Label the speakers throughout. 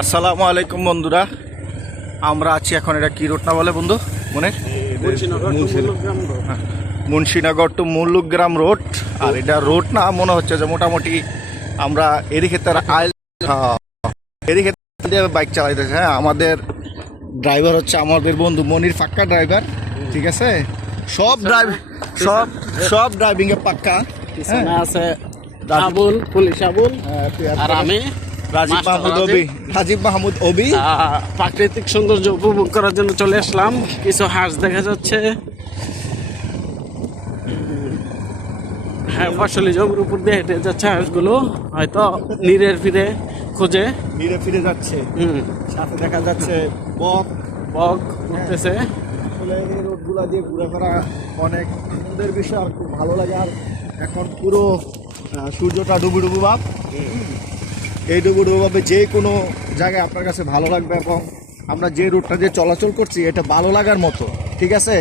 Speaker 1: আসসালামু আলাইকুম বন্ধুরা। আমরা আছি এখন এটা কি রোড না বলে বন্ধু? মনে? হ্যাঁ, মুন্সিনগর টু মুল্লুগ্রাম রোড। আর এটা রোড না মনে হচ্ছে যে মোটামুটি আমরা এদিকে তার আইল হ্যাঁ, এদিকে দিয়ে বাইক চালাইতেছে। হ্যাঁ আমাদের ড্রাইভার হচ্ছে আমাদের বন্ধু মনির পাক্কা ড্রাইভার ঠিক আছে? সব ড্রাইভ সব সব ড্রাইভিংয়ে পাক্কা।
Speaker 2: পিছনে আছে আবুল পুলিশ আবুল। আর আমি
Speaker 1: রাজীব মাহমুদ অবি রাজীব মাহমুদ অবি
Speaker 2: প্রাকৃতিক সৌন্দর্য উপভোগ করার জন্য চলে আসলাম। কিছু হাঁস দেখা যাচ্ছে। হ্যাঁ ফসলি জমির উপর দিয়ে হেঁটে যাচ্ছে হাঁসগুলো। হয়তো নীরের ফিরে খোঁজে।
Speaker 1: ফিরে ফিরে যাচ্ছে।
Speaker 2: হুম।
Speaker 1: সাথে দেখা যাচ্ছে বক।
Speaker 2: বক উঠতেছে।
Speaker 1: আসলে এই রোডগুলা দিয়ে অনেক আনন্দের বিষয় আর খুব ভালো লাগে। আর এখন পুরো সূর্যটা ডুবু ডুবু ভাব এই ডুবু ডুবু ভাবে যে কোনো জায়গায় আপনার কাছে ভালো লাগবে এবং আমরা যে রুটটা দিয়ে চলাচল করছি এটা ভালো লাগার মতো ঠিক আছে?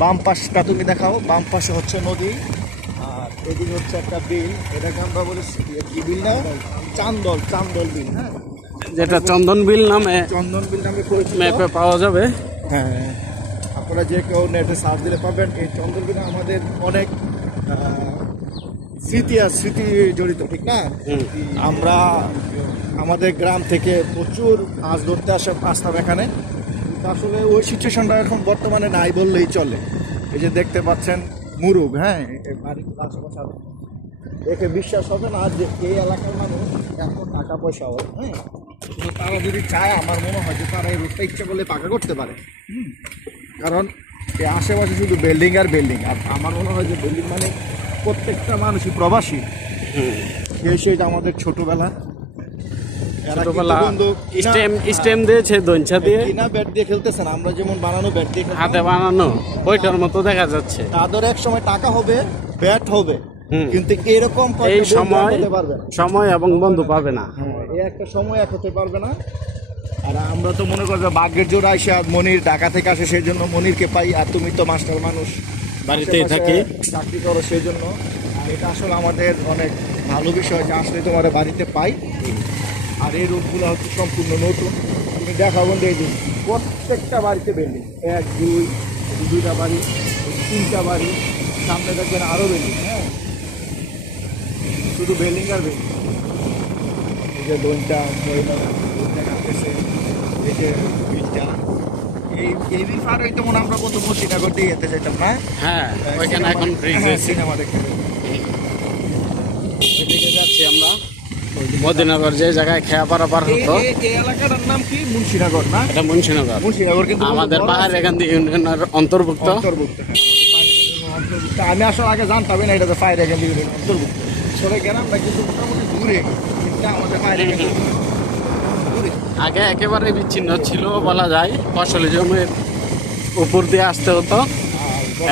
Speaker 1: বাম পাশটা তুমি দেখাও বাম পাশে হচ্ছে নদী আর এদিকে হচ্ছে একটা বিল এটাকে আমরা বলি কি বিল না? চান্দল চান্দল বিল হ্যাঁ?
Speaker 2: যেটা চন্দন বিল নামে
Speaker 1: চন্দন বিল নামে
Speaker 2: ম্যাপে পাওয়া যাবে।
Speaker 1: হ্যাঁ আপনারা যে কেউ নেটে সার্চ দিলে পাবেন এই চন্দ্রবিনা আমাদের অনেক স্মৃতি আর স্মৃতি জড়িত ঠিক না? আমরা আমাদের গ্রাম থেকে প্রচুর মাছ ধরতে আসে আসতাম এখানে। আসলে ওই সিচুয়েশনটা এখন বর্তমানে নাই বললেই চলে। এই যে দেখতে পাচ্ছেন মুরুগ হ্যাঁ? বাড়ির আশেপাশে। দেখে বিশ্বাস হবে না যে এই এলাকার মানুষ এত টাকা পয়সা হয় হ্যাঁ? কিন্তু তারা যদি চায় আমার মনে হয় যে তারা এই রোডটা ইচ্ছা করলে পাকা করতে পারে। হুম। কারণ এই আশেপাশে শুধু বিল্ডিং আর বিল্ডিং আর আমার মনে হয় যে বিল্ডিং মানে প্রত্যেকটা মানুষই প্রবাসী।
Speaker 2: হুম।
Speaker 1: সেই আমাদের ছোটবেলা। এরা কিন্তু
Speaker 2: ছোটবেলা স্টেম স্টেম দিয়েছে দঞ্চা দিয়ে।
Speaker 1: কিনা ব্যাট দিয়ে খেলতেছে আমরা যেমন বানানো ব্যাট দিয়ে
Speaker 2: হাতে বানানো ওইটার মতো দেখা যাচ্ছে।
Speaker 1: তাদের এক সময় টাকা হবে ব্যাট হবে। কিন্তু এরকম
Speaker 2: এই সময় এবং বন্ধু পাবে না।
Speaker 1: হ্যাঁ এই একটা সময় এক হতে পারবে না। আর আমরা তো মনে করব ভাগ্যের জোর আইসা মনির ঢাকা থেকে আসে সেই জন্য মনিরকে পাই আর তুমি তো মাস্টার মানুষ।
Speaker 2: বাড়িতেই থাকি।
Speaker 1: চাকরি করো সেই জন্য এটা আসলে আমাদের অনেক ভালো বিষয় যে আসলে তোমার বাড়িতে পাই। আর এই রোডগুলো হচ্ছে সম্পূর্ণ নতুন। তুমি দেখা বন্ধু এই যে প্রত্যেকটা বাড়িতে বিল্ডিং। এক দুই দুইটা বাড়ি তিনটা বাড়ি সামনে দেখবেন আরও বিল্ডিং হ্যাঁ? শুধু বিল্ডিং আর বিল্ডিং। এই যে দোনটা কাটতেছে। এই যে বিলটা এই পার হইতে মনে আমরা কত দিয়ে যেতে চাইতাম না?
Speaker 2: হ্যাঁ ওইখানে এখন ব্রিজ
Speaker 1: সিনেমা দেখতে।
Speaker 2: এদিকে যাচ্ছি আমরা। মদিনগর যে জায়গায় খেয়া পারা হতো।
Speaker 1: এলাকাটার নাম কি? মুন্সিনগর না?
Speaker 2: এটা মুন্সিনগর।
Speaker 1: মুন্সিনগর কিন্তু
Speaker 2: আমাদের পাহাড় এখান দিয়ে ইউনিয়নের অন্তর্ভুক্ত।
Speaker 1: অন্তর্ভুক্ত হ্যাঁ, পাহাড়। আমি আসলে আগে জানতাম না এটা তো ফায়ার এখান থেকে অন্তর্ভুক্ত। সরে গ্রামটা কিন্তু মোটামুটি দূরে। কিন্তু আমাদের থেকে দূরে
Speaker 2: আগে একেবারে বিচ্ছিন্ন ছিল বলা যায়। ফসলি জমির উপর দিয়ে আসতে হতো।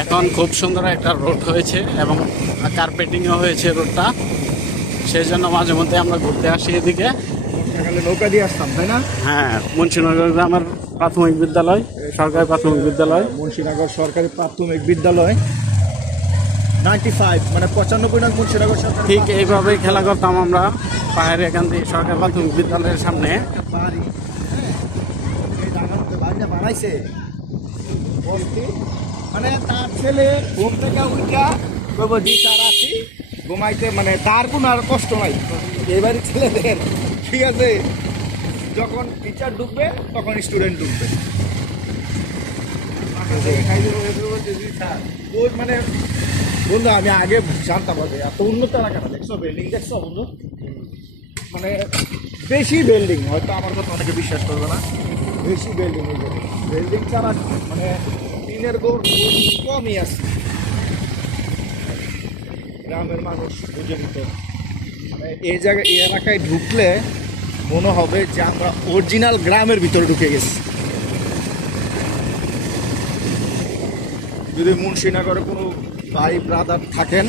Speaker 2: এখন খুব সুন্দর একটা রোড হয়েছে এবং কার্পেটিংও হয়েছে রোডটা। সেই জন্য মাঝে মধ্যে আমরা ঘুরতে আসি এদিকে।
Speaker 1: নৌকা দিয়ে আসতাম তাই না?
Speaker 2: হ্যাঁ মুন্সিনগর গ্রামের প্রাথমিক বিদ্যালয় সরকারি প্রাথমিক বিদ্যালয়।
Speaker 1: মুন্সিনগর সরকারি প্রাথমিক বিদ্যালয়। নাইনটি ফাইভ মানে পঁচানব্বই নয় মুন্সিনগর
Speaker 2: ঠিক এইভাবেই খেলা করতাম আমরা। পাহাড়ি এখান থেকে সরকারি প্রাথমিক বিদ্যালয়ের সামনে।
Speaker 1: হ্যাঁ। বাড়িটা বানাইছে। মানে তার ছেলে ঘুম থেকে উঠা বলব জি স্যার আছি। ঘুমাইতে মানে তার কোনো আর কষ্ট নাই। এবারে ছেলেদের ঠিক আছে? যখন টিচার ঢুকবে তখন স্টুডেন্ট ঢুকবে। মানে বন্ধু, আমি আগে জানতাম এত উন্নত এলাকা না দেখছ? বিল্ডিং দেখছ বন্ধু? মানে বেশি বিল্ডিং হয়তো আমার কথা অনেকে বিশ্বাস করবে না। বেশি বিল্ডিং বিল্ডিং ছাড়া মানে টিনের গৌর কমই আছে। গ্রামের মানুষ বুঝে নিত মানে এই জায়গায় এই এলাকায় ঢুকলে মনে হবে যে আমরা অরিজিনাল গ্রামের ভিতরে ঢুকে গেছি। যদি মুন্সিনগরে কোনো ভাই ব্রাদার থাকেন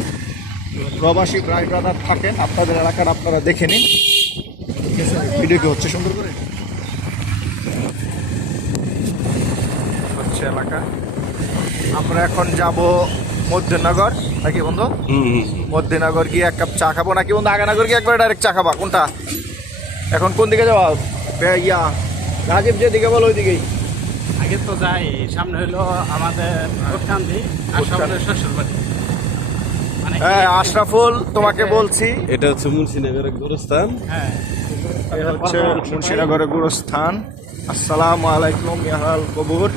Speaker 1: প্রবাসী ভাই ব্রাদার থাকেন আপনাদের এলাকার আপনারা দেখে নিন। ভিডিও কি হচ্ছে সুন্দর করে। হচ্ছে এলাকা। আমরা এখন যাব মধ্যনগর। নাকি বন্ধু? মধ্যনগর গিয়ে এক কাপ চা খাব। নাকি বন্ধু আগানগর গিয়ে একবার ডাইরেক্ট চা খাবা? কোনটা? এখন কোন দিকে যাওয়া? ইয়া রাজীব যেদিকে বলো ওইদিকেই।
Speaker 2: আগে তো যাই সামনে হইল আমাদের ভোটকান্দি আর সামনে শ্বশুর বাড়ি। মানে
Speaker 1: হ্যাঁ আশরাফুল তোমাকে বলছি।
Speaker 3: এটা হচ্ছে মুন্সিনগরের গোরস্থান।
Speaker 2: হ্যাঁ।
Speaker 1: হচ্ছে মুন্সিনগরের গুরুস্থান। আসসালামু আলাইকুম ইয়াহাল কবুর।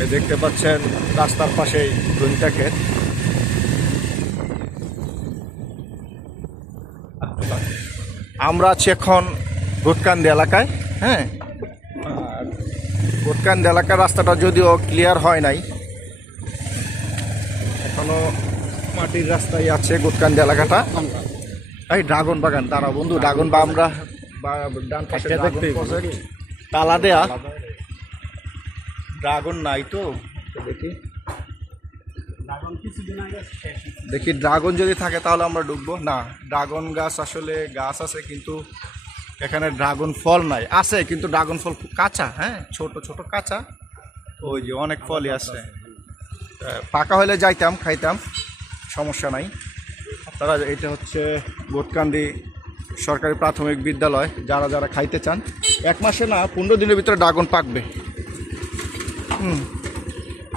Speaker 1: এই দেখতে পাচ্ছেন রাস্তার পাশেই ঘুমটা ক্ষেত আমরা আছি এখন ভোটকান্দি এলাকায় হ্যাঁ? আর ভোটকান্দি এলাকার রাস্তাটা যদিও ক্লিয়ার হয় নাই এখনও মাটির রাস্তায় আছে গোটকান্দি এলাকাটা। এই ড্রাগন বাগান তারা বন্ধু ড্রাগন বা আমরা ডান পাশে ড্রাগন তালা দেয়া। ড্রাগন নাই তো দেখি। দেখি ড্রাগন যদি থাকে তাহলে আমরা ঢুকবো না ড্রাগন গাছ আসলে গাছ আছে কিন্তু এখানে ড্রাগন ফল নাই। আছে, কিন্তু ড্রাগন ফল খুব কাঁচা হ্যাঁ? ছোট ছোট কাঁচা। ওই যে অনেক ফলই আছে। পাকা হলে যাইতাম, খাইতাম, সমস্যা নাই। আপনারা এটা হচ্ছে গোটকান্দি সরকারি প্রাথমিক বিদ্যালয়, যারা যারা খাইতে চান, এক মাসে না, পনেরো দিনের ভিতরে ড্রাগন পাকবে। হুম।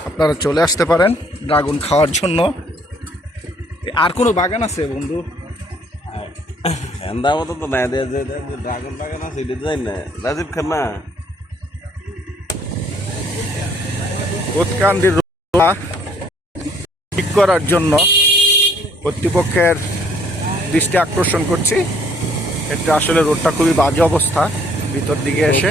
Speaker 1: আপনারা চলে আসতে পারেন ড্রাগন খাওয়ার জন্য। আর কোনো বাগান আছে বন্ধু?
Speaker 3: এন্দা মতো তো নাই যে যে যে ড্রাগন বাগান আছে এটা যাই না রাজীব খান্না
Speaker 1: উৎকান্দির ঠিক করার জন্য কর্তৃপক্ষের দৃষ্টি আকর্ষণ করছি এটা আসলে রোডটা খুবই বাজে অবস্থা ভিতর দিকে এসে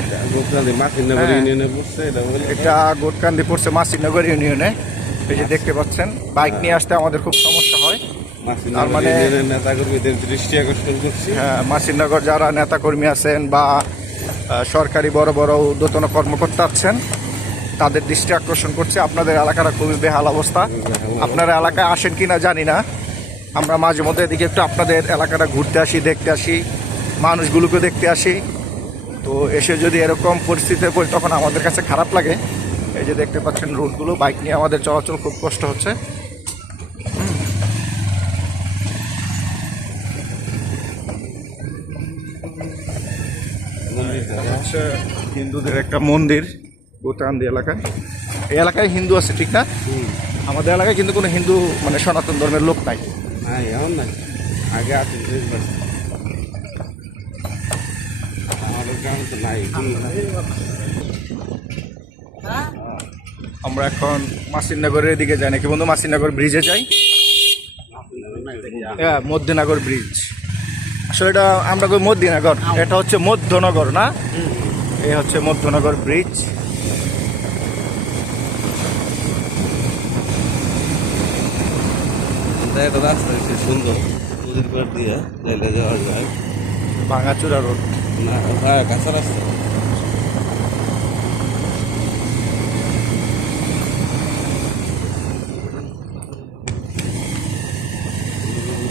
Speaker 3: এটা
Speaker 1: গোটকান্দি পড়ছে মাসিনগর ইউনিয়নে এই যে দেখতে পাচ্ছেন বাইক নিয়ে আসতে আমাদের খুব সমস্যা হয়। তার মানে-
Speaker 3: দৃষ্টি আকর্ষণ করছি।
Speaker 1: হ্যাঁ মাসিনগর যারা নেতাকর্মী আছেন বা সরকারি বড় বড় ঊর্ধ্বতন কর্মকর্তা আছেন তাদের দৃষ্টি আকর্ষণ করছে। আপনাদের এলাকাটা খুবই বেহাল অবস্থা। আপনারা এলাকায় আসেন কি না জানি না। আমরা মাঝে মধ্যে এদিকে একটু আপনাদের এলাকাটা ঘুরতে আসি দেখতে আসি মানুষগুলোকে দেখতে আসি। তো এসে যদি এরকম পরিস্থিতিতে পড়ি তখন আমাদের কাছে খারাপ লাগে। এই যে দেখতে পাচ্ছেন রোডগুলো বাইক নিয়ে আমাদের চলাচল খুব কষ্ট হচ্ছে। হচ্ছে হিন্দুদের একটা মন্দির গোতান্দি এলাকায় এই এলাকায় হিন্দু আছে ঠিক না? আমাদের এলাকায় কিন্তু কোনো হিন্দু মানে সনাতন ধর্মের লোক নাই।
Speaker 3: নাই এখন নাই। আগে আছে নাই।
Speaker 1: আমরা এখন মাসিননগরের দিকে যাই নাকি বন্ধু? মাসিননগর ব্রিজে যাই? হ্যাঁ মধ্যনগর ব্রিজ। আসলে এটা আমরা কই মধ্যনগর। এটা হচ্ছে মধ্যনগর না? এই হচ্ছে মধ্যনগর ব্রিজ
Speaker 3: একটা রাস্তা সুন্দর। নদীর পার দিয়ে যাইলে যাওয়া যায়।
Speaker 1: ভাঙাচুরা রোড
Speaker 3: না হ্যাঁ কাঁচা রাস্তা।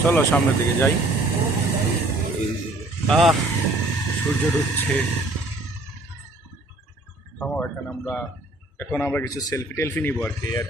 Speaker 1: চলো সামনের দিকে যাই। আহ সূর্য ডুবছে। এখানে আমরা এখন আমরা কিছু সেলফি টেলফি নিব আর কি আর